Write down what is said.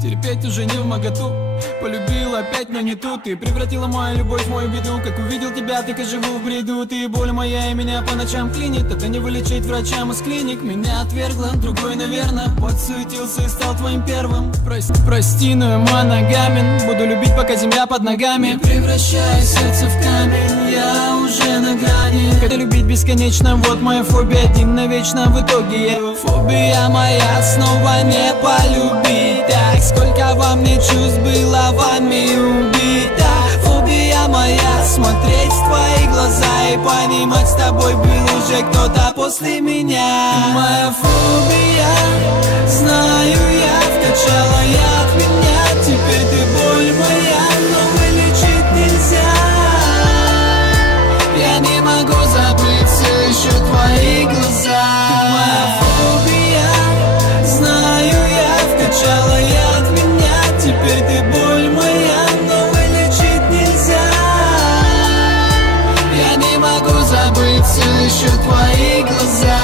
терпеть уже не вмоготу. Полюбила опять, но не тут. Ты превратила мою любовь в мою беду. Как увидел тебя, так и живу в бреду. Ты боль моя и меня по ночам клинит. Это не вылечить врачам из клиник. Меня отвергла, другой, наверное, подсуетился и стал твоим первым. Прости, но я моногамен. Буду любить, пока земля под ногами. Не превращай сердце в камень, я уже на грани. Когда любить бесконечно, вот моя фобия. Один навечно, в итоге я. Фобия моя снова не полюбить. Так, сколько во мне чувств было вами убита. Фобия моя, смотреть в твои глаза и понимать, с тобой был уже кто-то после меня. Моя фобия, знаю я, вкачала я от меня. Теперь ты боль моя, но вылечить нельзя. Я не могу забыть все еще твои глаза. Моя фобия, знаю я, вкачала я от меня. Теперь ты боль моя, но вылечить нельзя. Я не могу забыть все еще твои глаза.